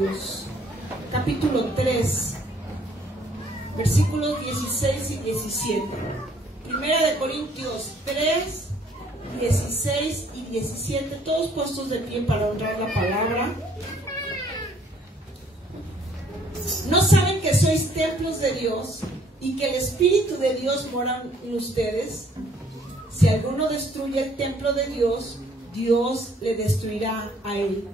Corintios, capítulo 3, versículos 16 y 17. Primera de Corintios 3, 16 y 17, todos puestos de pie para honrar la palabra. ¿No saben que sois templos de Dios y que el Espíritu de Dios mora en ustedes? Si alguno destruye el templo de Dios, Dios le destruirá a él.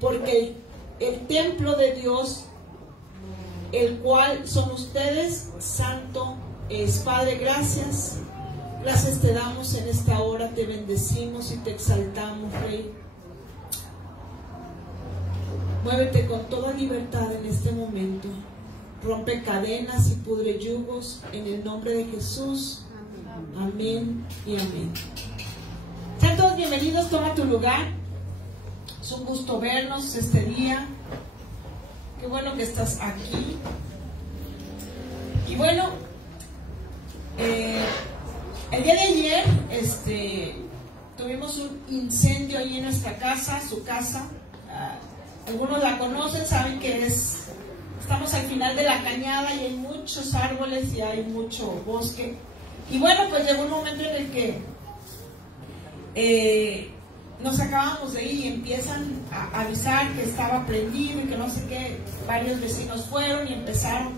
Porque el templo de Dios, el cual son ustedes, santo es. Padre, gracias. Gracias te damos en esta hora, te bendecimos y te exaltamos, Rey. Muévete con toda libertad en este momento. Rompe cadenas y pudre yugos en el nombre de Jesús. Amén y amén. Sean todos bienvenidos, toma tu lugar. Es un gusto vernos este día. Qué bueno que estás aquí. Y bueno, el día de ayer tuvimos un incendio ahí en nuestra casa, su casa. Algunos la conocen, saben que estamos al final de la cañada y hay muchos árboles y hay mucho bosque. Y bueno, pues llegó un momento en el que nos acabamos de ir y empiezan a avisar que estaba prendido y que no sé qué. Varios vecinos fueron y empezaron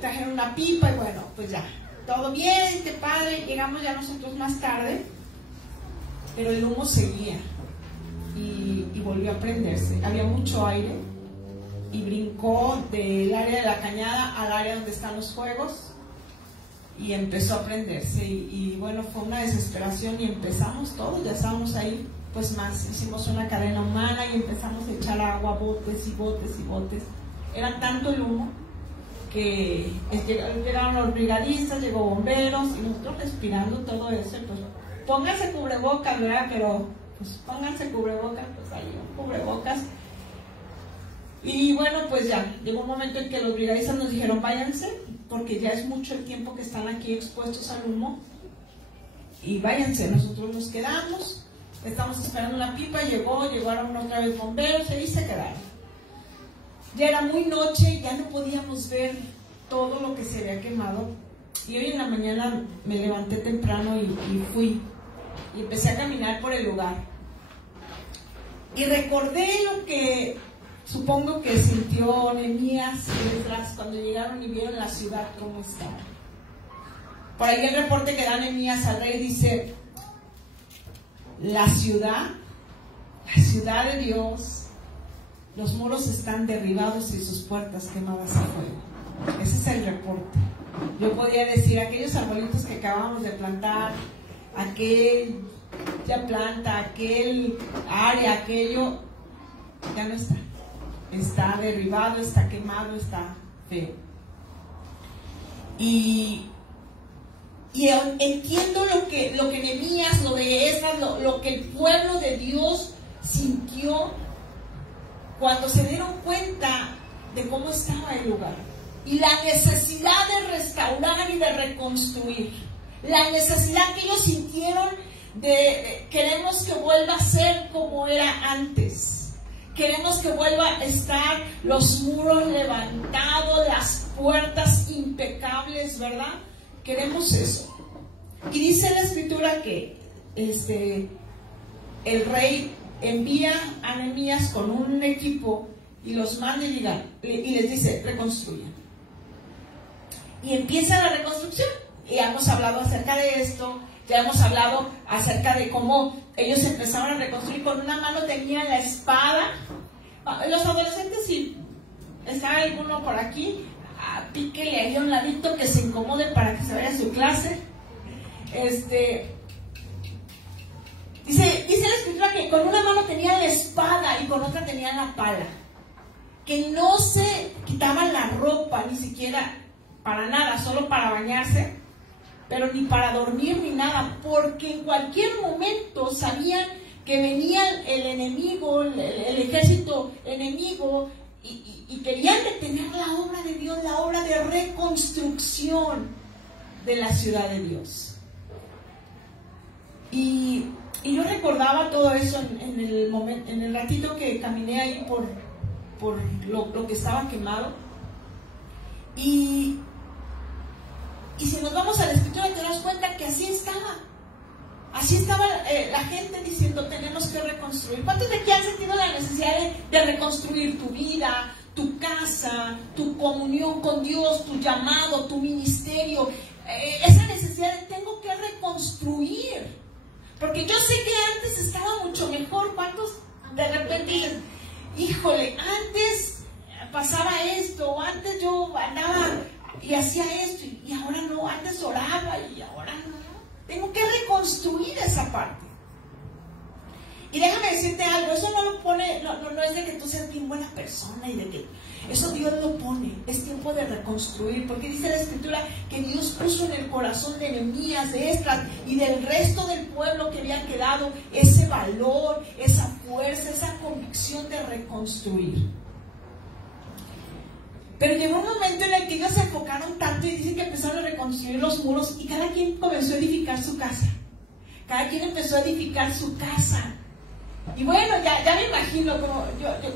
trajeron una pipa y bueno, pues ya, todo bien, qué padre. Llegamos ya nosotros más tarde, pero el humo seguía y volvió a prenderse. Había mucho aire y brincó del área de la cañada al área donde están los fuegos y empezó a prenderse y bueno, fue una desesperación y empezamos todos, ya estábamos ahí, pues más, hicimos una cadena humana y empezamos a echar agua, botes y botes y botes. Era tanto el humo que llegaron los brigadistas, llegó bomberos y nosotros respirando todo eso. Pues pónganse cubrebocas, ¿verdad? Pero pues pónganse cubrebocas, pues ahí cubrebocas. Y bueno, pues ya llegó un momento en que los brigadistas nos dijeron váyanse, porque ya es mucho el tiempo que están aquí expuestos al humo, y váyanse. Nosotros nos quedamos, estamos esperando una pipa, llegaron otra vez bomberos y se quedaron. Ya era muy noche, ya no podíamos ver todo lo que se había quemado. Y hoy en la mañana me levanté temprano y fui. Y empecé a caminar por el lugar. Y recordé lo que supongo que sintió Nehemías y Esdras cuando llegaron y vieron la ciudad como estaba. Por ahí el reporte que da Nehemías al rey dice: la ciudad de Dios, los muros están derribados y sus puertas quemadas a fuego. Ese es el reporte. Yo podría decir, aquellos arbolitos que acabamos de plantar, aquella planta, aquel área, aquello, ya no está. Está derribado, está quemado, está feo. Y entiendo lo que Nehemías, lo de Esdras, lo que el pueblo de Dios sintió cuando se dieron cuenta de cómo estaba el lugar y la necesidad de restaurar y de reconstruir, la necesidad que ellos sintieron de queremos que vuelva a ser como era antes, queremos que vuelva a estar los muros levantados, las puertas impecables, ¿verdad? Queremos eso. Y dice la escritura que el rey envía a Nehemías con un equipo y los manda y les dice reconstruyan. Y empieza la reconstrucción. Y ya hemos hablado acerca de esto, ya hemos hablado acerca de cómo ellos empezaron a reconstruir. Con una mano tenían la espada. Los adolescentes, si está alguno por aquí, píquele ahí a un ladito que se incomode para que se vaya a su clase. Dice la escritura que con una mano tenían la espada y con otra tenían la pala, que no se quitaban la ropa ni siquiera para nada, solo para bañarse, pero ni para dormir ni nada, porque en cualquier momento sabían que venía el enemigo, el ejército enemigo, y querían detener la obra de Dios, la obra de reconstrucción de la ciudad de Dios. Y Y yo recordaba todo eso en el momento, en el ratito que caminé ahí por lo que estaba quemado. Y si nos vamos a la escritura, te das cuenta que así estaba la gente diciendo: tenemos que reconstruir. ¿Cuántos de aquí han sentido la necesidad de reconstruir tu vida, tu casa, tu comunión con Dios, tu llamado, tu ministerio? Esa necesidad de tengo que reconstruir. Porque yo sé que antes estaba mucho mejor. ¿Cuántos de repente dicen: híjole, antes pasaba esto, o antes yo andaba y hacía esto, y ahora no, antes oraba y ahora no? Tengo que reconstruir esa parte. Y déjame decirte algo, eso no lo pone, no es de que tú seas bien buena persona, y de que eso Dios lo pone. Es tiempo de reconstruir, porque dice la escritura que Dios puso en el corazón de Nehemías, de Esdras y del resto del pueblo que había quedado ese valor, esa fuerza, esa convicción de reconstruir. Pero llegó un momento en el que ellos se enfocaron tanto, y dicen que empezaron a reconstruir los muros, y cada quien comenzó a edificar su casa. Cada quien empezó a edificar su casa. Y bueno, ya me imagino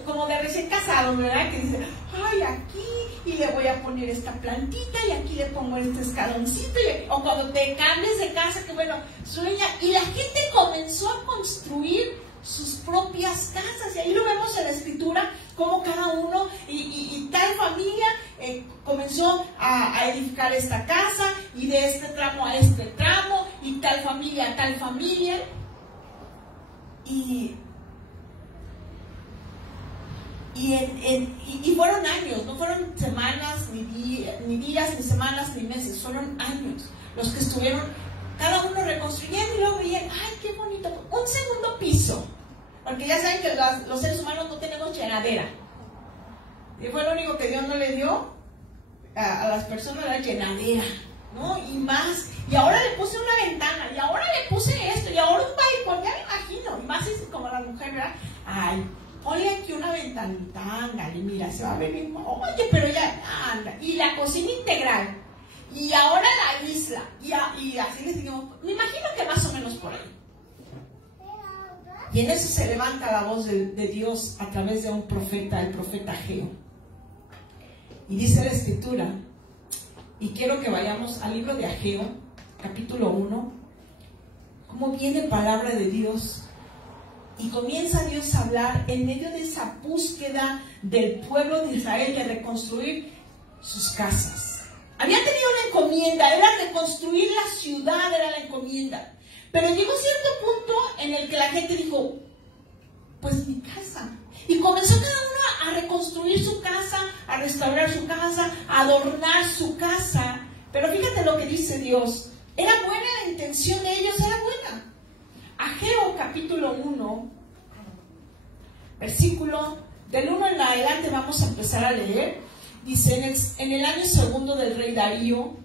como de recién casado, ¿verdad? Que dice: ay, aquí, y le voy a poner esta plantita, y aquí le pongo este escaloncito, o cuando te cambies de casa, que bueno, sueña. Y la gente comenzó a construir sus propias casas, y ahí lo vemos en la escritura, como cada uno y tal familia comenzó a edificar esta casa, y de este tramo a este tramo, y tal familia a tal familia. Y fueron años, no fueron semanas, ni días, ni semanas, ni meses, fueron años los que estuvieron cada uno reconstruyendo, y luego veían: ay, qué bonito, un segundo piso, porque ya saben que los seres humanos no tenemos llenadera, y fue lo único que Dios no le dio a las personas, la llenadera, ¿no? Y más, y ahora le puse una ventana, y ahora le puse esto, y ahora un balcón, ya me imagino, y más es como la mujer, ¿verdad? Ay, ponle aquí una ventanita, ándale, mira, se va a ver bien, oye, pero ya, anda, y la cocina integral, y ahora la isla, y así les digo, me imagino que más o menos por ahí. Y en eso se levanta la voz de Dios a través de un profeta, el profeta Ageo. Y dice la escritura, y quiero que vayamos al libro de Ageo, capítulo 1, cómo viene palabra de Dios, y comienza Dios a hablar en medio de esa búsqueda del pueblo de Israel de reconstruir sus casas. Había tenido una encomienda, era reconstruir la ciudad, era la encomienda. Pero llegó cierto punto en el que la gente dijo: pues mi casa. Y comenzó cada uno a reconstruir su casa, a restaurar su casa, a adornar su casa. Pero fíjate lo que dice Dios. Era buena la intención de ellos, era buena. Ageo capítulo 1, versículo del 1 en adelante vamos a empezar a leer. Dice: en el año segundo del rey Darío,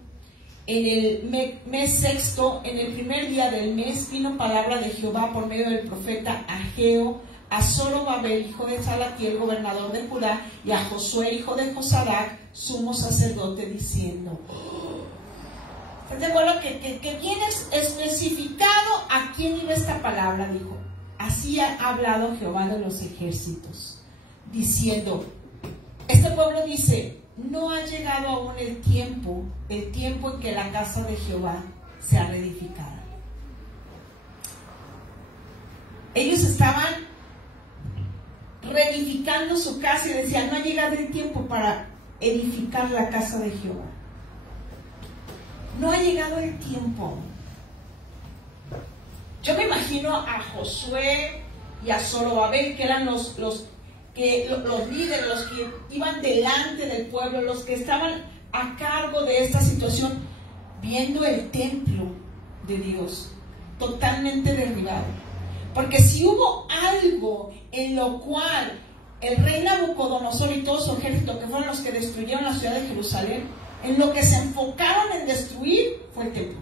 en el mes sexto, en el primer día del mes, vino palabra de Jehová por medio del profeta Ageo a Zorobabel, hijo de Salatiel, gobernador de Judá, y a Josué, hijo de Josadac, sumo sacerdote, diciendo. ¿Estás de acuerdo? Que bien es especificado a quién iba esta palabra. Dijo: así ha hablado Jehová de los ejércitos, diciendo, este pueblo dice: no ha llegado aún el tiempo en que la casa de Jehová sea reedificada. Ellos estaban reedificando su casa y decían: no ha llegado el tiempo para edificar la casa de Jehová. No ha llegado el tiempo. Yo me imagino a Josué y a Zorobabel, que eran los líderes, los que iban delante del pueblo, los que estaban a cargo de esta situación, viendo el templo de Dios totalmente derribado. Porque si hubo algo en lo cual el rey Nabucodonosor y todo su ejército, que fueron los que destruyeron la ciudad de Jerusalén, en lo que se enfocaron en destruir fue el templo.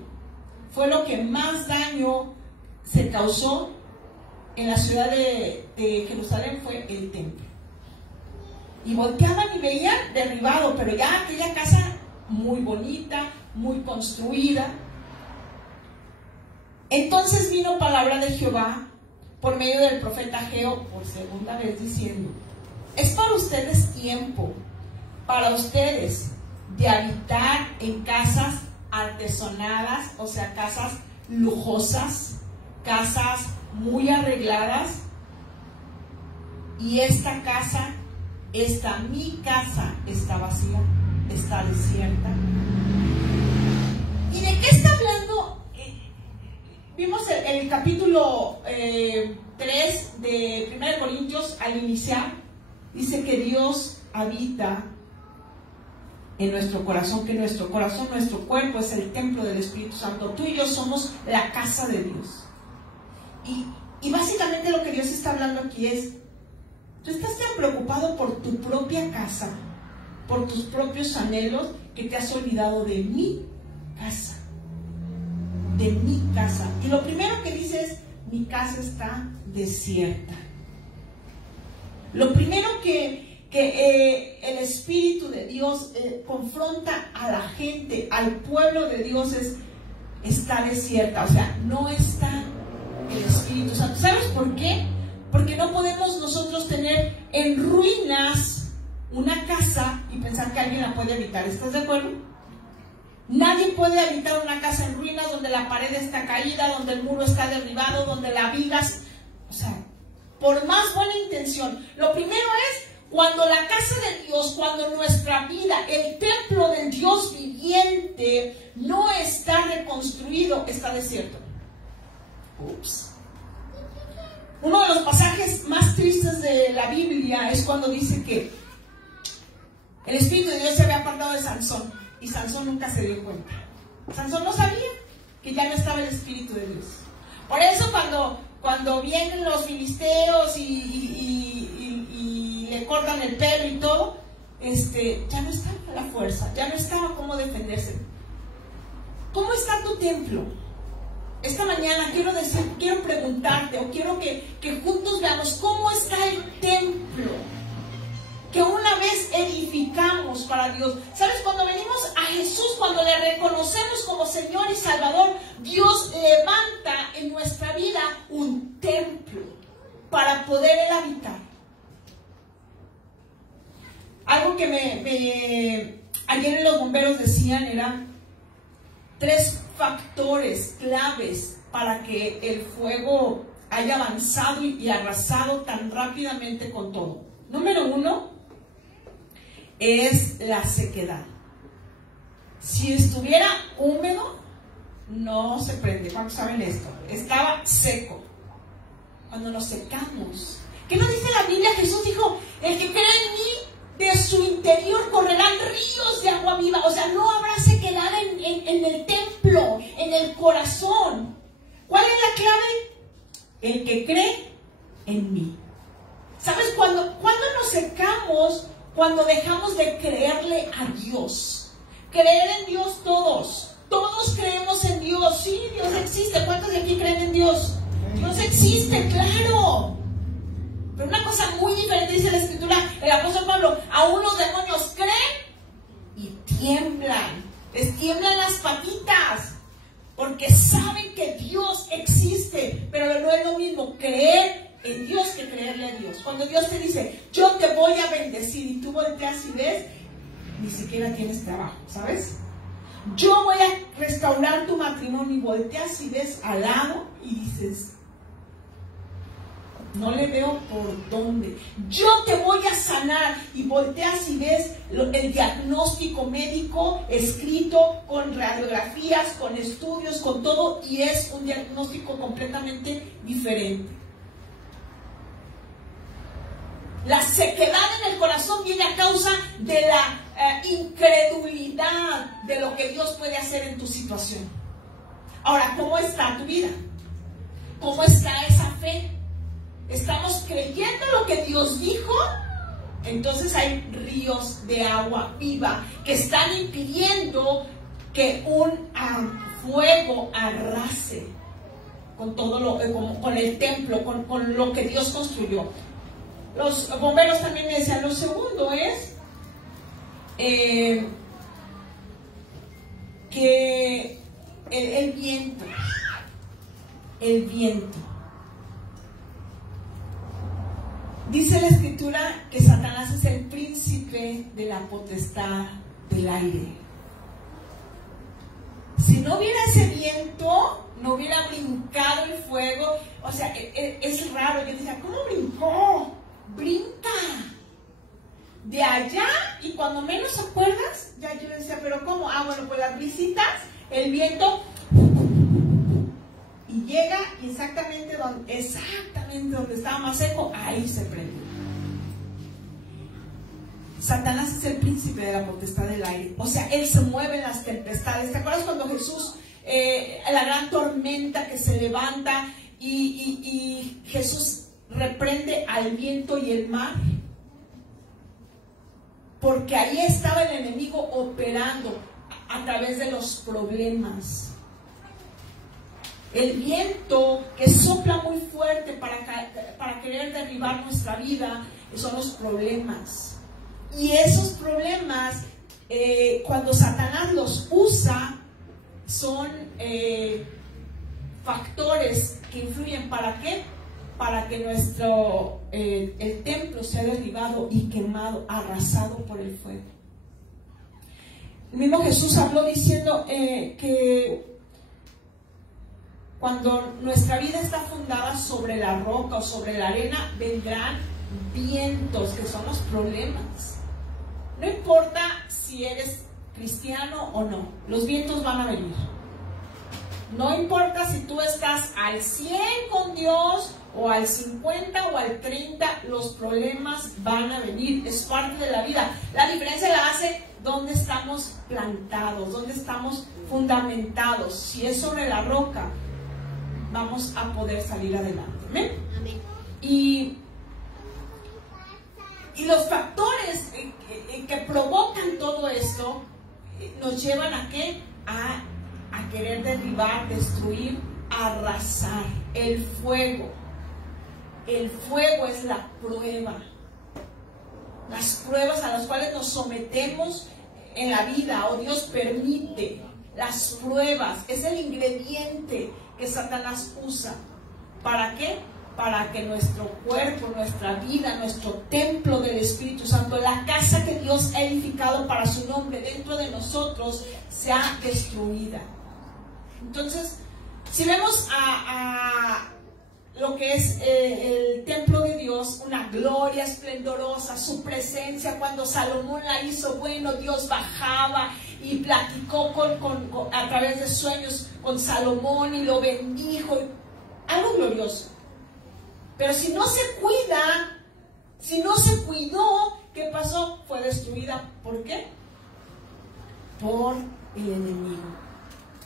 Fue lo que más daño se causó en la ciudad de Jerusalén, fue el templo. Y volteaban y veían derribado, pero ya aquella casa muy bonita, muy construida. Entonces vino palabra de Jehová por medio del profeta Ageo por segunda vez diciendo: es para ustedes tiempo, para ustedes, de habitar en casas artesonadas, o sea, casas lujosas, casas muy arregladas. Y esta casa, mi casa, está vacía, está desierta. ¿Y de qué está hablando? Vimos el capítulo 3 de 1 Corintios al iniciar. Dice que Dios habita en nuestro corazón, que nuestro corazón, nuestro cuerpo es el templo del Espíritu Santo. Tú y yo somos la casa de Dios. Y básicamente lo que Dios está hablando aquí es: tú estás tan preocupado por tu propia casa, por tus propios anhelos, que te has olvidado de mi casa. De mi casa. Y lo primero que dice es: mi casa está desierta. Lo primero que el Espíritu de Dios confronta a la gente, al pueblo de Dios, es: está desierta. O sea, no está el Espíritu Santo. ¿Sabes por qué? Porque no podemos nosotros tener en ruinas una casa y pensar que alguien la puede habitar. ¿Estás de acuerdo? Nadie puede habitar una casa en ruinas donde la pared está caída, donde el muro está derribado, donde la vigas. O sea, por más buena intención, lo primero es cuando la casa de Dios, cuando nuestra vida, el templo del Dios viviente, no está reconstruido, está desierto. Ups. Uno de los pasajes más tristes de la Biblia es cuando dice que el Espíritu de Dios se había apartado de Sansón y Sansón nunca se dio cuenta. Sansón no sabía que ya no estaba el Espíritu de Dios. Por eso cuando vienen los filisteos y le cortan el pelo y todo, ya no estaba la fuerza, ya no estaba cómo defenderse. ¿Cómo está tu templo? Esta mañana quiero preguntarte, o quiero que juntos veamos cómo está el templo que una vez edificamos para Dios. ¿Sabes? Cuando venimos a Jesús, cuando le reconocemos como Señor y Salvador, Dios levanta en nuestra vida un templo para poder Él habitar. Algo que ayer en los bomberos decían era 3 factores claves para que el fuego haya avanzado y arrasado tan rápidamente con todo. Número 1 es la sequedad. Si estuviera húmedo, no se prende. ¿Cuántos saben esto? Estaba seco. Cuando nos secamos, ¿qué nos dice la Biblia? Jesús dijo: el que cree en mí, de su interior correrán ríos de agua viva. O sea, no habrá sequedad en el templo, en el corazón. ¿Cuál es la clave? El que cree en mí. ¿Sabes? Cuando nos secamos, cuando dejamos de creerle a Dios. Creer en Dios todos creemos en Dios. Sí, Dios existe. ¿Cuántos de aquí creen en Dios? Dios existe, claro. Pero una cosa muy diferente dice la Escritura, el apóstol Pablo: aún los demonios creen y tiemblan. Les tiemblan las patitas, porque saben que Dios existe. Pero no es lo mismo creer en Dios que creerle a Dios. Cuando Dios te dice: yo te voy a bendecir, y tú volteas y ves, ni siquiera tienes trabajo, ¿sabes? Yo voy a restaurar tu matrimonio, y volteas y ves al lado y dices: no le veo por dónde. Yo te voy a sanar, y volteas y ves el diagnóstico médico escrito con radiografías, con estudios, con todo, y es un diagnóstico completamente diferente. La sequedad en el corazón viene a causa de la incredulidad de lo que Dios puede hacer en tu situación. Ahora, ¿cómo está tu vida? ¿Cómo está esa fe? ¿Estamos creyendo lo que Dios dijo? Entonces hay ríos de agua viva que están impidiendo que un fuego arrase con todo con el templo, con lo que Dios construyó. Los bomberos también me decían: lo segundo es que el viento. el viento. Dice la Escritura que Satanás es el príncipe de la potestad del aire. Si no hubiera ese viento, no hubiera brincado el fuego. O sea, es raro. Yo decía, ¿cómo brincó? Brinca de allá, y cuando menos acuerdas, ya yo decía, ¿pero cómo? Ah, bueno, pues las visitas, el viento, y llega exactamente donde estaba más seco, ahí se prendió. Satanás es el príncipe de la potestad del aire. O sea, él se mueve en las tempestades. ¿Te acuerdas cuando Jesús, la gran tormenta que se levanta y Jesús reprende al viento y el mar? Porque ahí estaba el enemigo operando a través de los problemas. El viento que sopla muy fuerte para querer derribar nuestra vida son los problemas. Y esos problemas, cuando Satanás los usa, son factores que influyen. ¿Para qué? Para que el templo sea derribado y quemado, arrasado por el fuego. El mismo Jesús habló diciendo que cuando nuestra vida está fundada sobre la roca o sobre la arena, vendrán vientos, que son los problemas. No importa si eres cristiano o no, los vientos van a venir. No importa si tú estás al 100 con Dios o al 50 o al 30, los problemas van a venir, es parte de la vida. La diferencia la hace dónde estamos plantados, dónde estamos fundamentados. Si es sobre la roca, vamos a poder salir adelante. ¿Amén? Amén. Y los factores que provocan todo esto nos llevan a ¿qué? A querer derribar, destruir, arrasar. El fuego es la prueba. Las pruebas a las cuales nos sometemos en la vida, o Dios permite. Las pruebas es el ingrediente que Satanás usa. ¿Para qué? Para que nuestro cuerpo, nuestra vida, nuestro templo del Espíritu Santo, la casa que Dios ha edificado para su nombre dentro de nosotros, sea destruida. Entonces, si vemos a lo que es el templo de Dios, una gloria esplendorosa, su presencia, cuando Salomón la hizo, bueno, Dios bajaba y platicó a través de sueños con Salomón y lo bendijo, algo glorioso. Pero si no se cuida, si no se cuidó, ¿qué pasó? Fue destruida. ¿Por qué? Por el enemigo.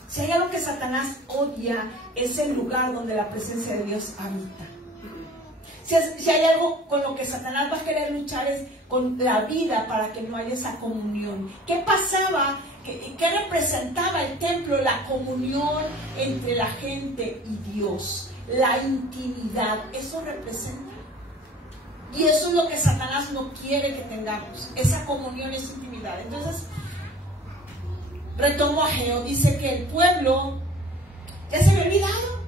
Si hay algo que Satanás odia, es el lugar donde la presencia de Dios habita. Si hay algo con lo que Satanás va a querer luchar, es con la vida, para que no haya esa comunión. ¿Qué pasaba? ¿Qué representaba el templo? La comunión entre la gente y Dios. La intimidad. Eso representa. Y eso es lo que Satanás no quiere que tengamos. Esa comunión, esa intimidad. Entonces, retomo a Ageo. Dice que el pueblo ya se había olvidado.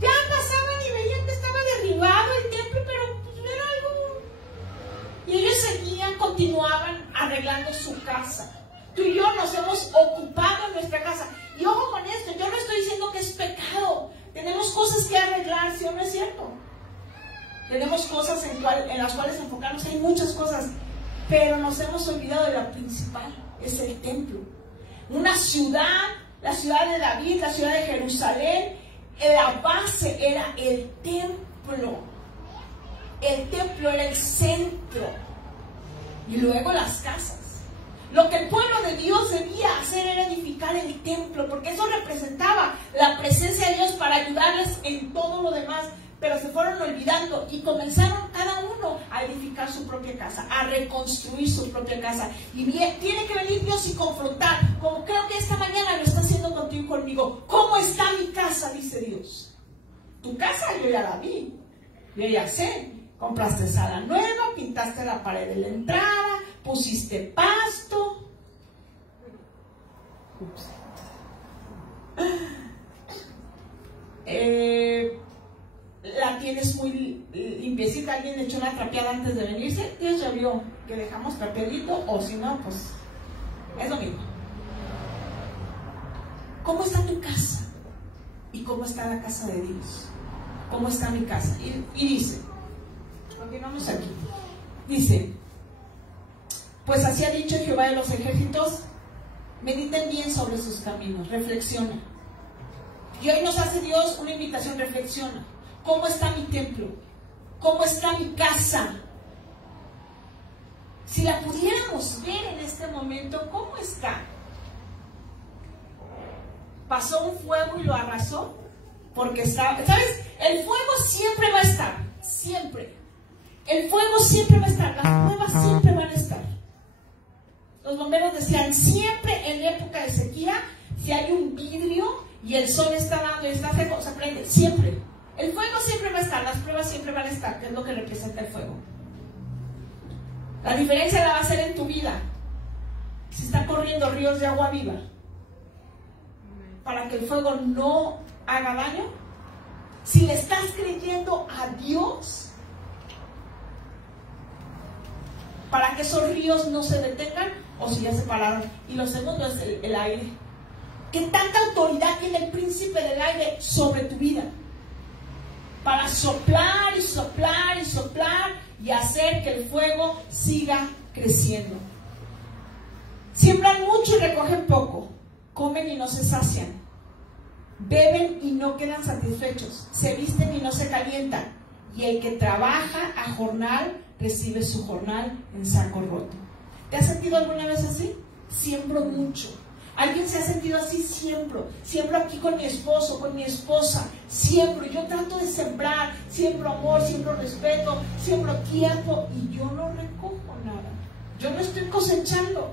Ya pasaban y veían que estaba derribado el templo, pero pues era algo. Y ellos seguían, continuaban arreglando su casa. Tú y yo nos hemos ocupado en nuestra casa. Y ojo con esto, yo no estoy diciendo que es pecado. Tenemos cosas que arreglar, ¿sí o no es cierto? Tenemos cosas en las cuales enfocarnos. Hay muchas cosas, pero nos hemos olvidado de la principal, es el templo. Una ciudad, la ciudad de David, la ciudad de Jerusalén, la base era el templo. El templo era el centro. Y luego las casas. Lo que el pueblo de Dios debía hacer era edificar el templo, porque eso representaba la presencia de Dios para ayudarles en todo lo demás. Pero se fueron olvidando y comenzaron cada uno a edificar su propia casa, a reconstruir su propia casa. Y tiene que venir Dios y confrontar, como creo que esta mañana lo está haciendo contigo y conmigo. ¿Cómo está mi casa? Dice Dios. Tu casa yo ya la vi, yo ya sé. Compraste sala nueva, pintaste la pared de la entrada, pusiste pasto. tienes muy limpiecita, alguien echó una trapeada antes de venirse, Dios ya vio que dejamos trapeadito, o si no, pues es lo mismo. ¿Cómo está tu casa? ¿Y cómo está la casa de Dios? ¿Cómo está mi casa? Y dice, continuamos aquí, dice, pues así ha dicho Jehová de los ejércitos, mediten bien sobre sus caminos, reflexiona. Y hoy nos hace Dios una invitación, reflexiona. ¿Cómo está mi templo? ¿Cómo está mi casa? Si la pudiéramos ver en este momento, ¿cómo está? ¿Pasó un fuego y lo arrasó? Porque está, ¿sabes? El fuego siempre va a estar, siempre. El fuego siempre va a estar, las pruebas siempre van a estar. Los bomberos decían, siempre en época de sequía, si hay un vidrio y el sol está dando y está seco, se prende, siempre. El fuego siempre va a estar, las pruebas siempre van a estar, que es lo que representa el fuego. La diferencia la va a hacer en tu vida. Si están corriendo ríos de agua viva, para que el fuego no haga daño, si le estás creyendo a Dios, para que esos ríos no se detengan, o si ya se pararon. Y lo segundo es el aire. ¿Qué tanta autoridad tiene el príncipe del aire sobre tu vida? Para soplar y soplar y soplar y hacer que el fuego siga creciendo. Siembran mucho y recogen poco. Comen y no se sacian. Beben y no quedan satisfechos. Se visten y no se calientan. Y el que trabaja a jornal recibe su jornal en saco roto. ¿Te has sentido alguna vez así? Siembro mucho. ¿Alguien se ha sentido así? Siembro aquí con mi esposo, con mi esposa, siembro, yo trato de sembrar, siembro amor, siembro respeto, siembro tiempo y yo no recojo nada, yo no estoy cosechando.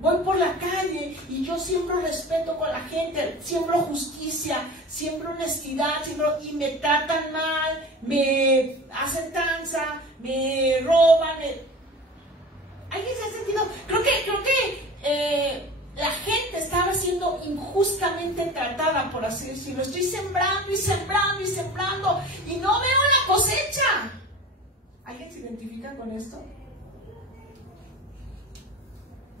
Voy por la calle y yo siembro respeto con la gente, siembro justicia, siembro honestidad, y me tratan mal, me hacen tranza, me roban. ¿Alguien se ha sentido? Creo que la gente estaba siendo injustamente tratada, por así decirlo. Estoy sembrando y sembrando y sembrando y no veo la cosecha. ¿Alguien se identifica con esto?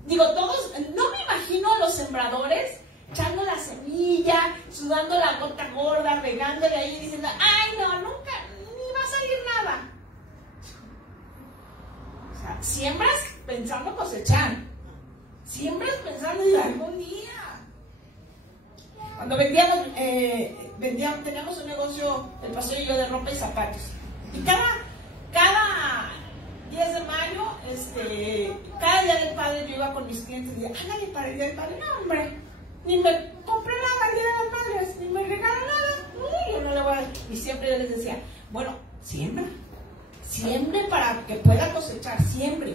Digo, todos, no me imagino a los sembradores echando la semilla, sudando la gota gorda, regándole ahí y diciendo, ay no, nunca, ni va a salir nada. O sea, siembras pensando cosechar. Siembras pensando en algún día. Cuando vendíamos, teníamos un negocio, el pastor y yo, de ropa y zapatos. Y cada 10 de mayo, cada día del padre yo iba con mis clientes y decía, ándale para el día del padre. No, hombre, ni me compré nada el día de las madres, ni me regaló nada. No, yo no le voy a dar. Y siempre yo les decía, bueno, siembre para que pueda cosechar, siembre.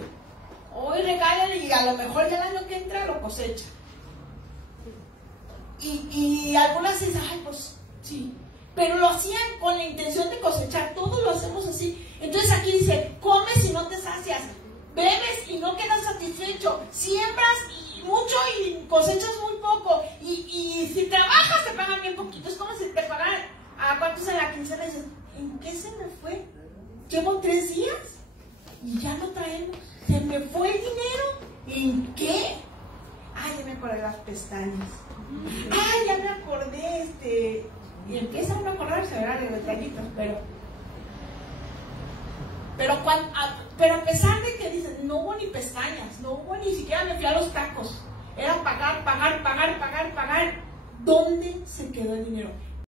Hoy regálale y a lo mejor ya el año que entra lo cosecha. Y algunas dicen, ay, pues sí. Pero lo hacían con la intención de cosechar. Todos lo hacemos así. Entonces aquí dice, comes y no te sacias. Bebes y no quedas satisfecho. Siembras y mucho y cosechas muy poco. Y si trabajas te pagan bien poquito. Es como si te pagaran a cuántos en la quincena y dices, ¿en qué se me fue? Llevo 3 días y ya no traemos. Se me fue el dinero. ¿En qué? Ay, ya me acordé de las pestañas. Ay, ya me acordé, y empieza uno a acordarse, ¿verdad? De detallitos, pero a pesar de que dicen, no hubo ni pestañas, no hubo ni siquiera me fui a los tacos. Era pagar. ¿Dónde se quedó el dinero?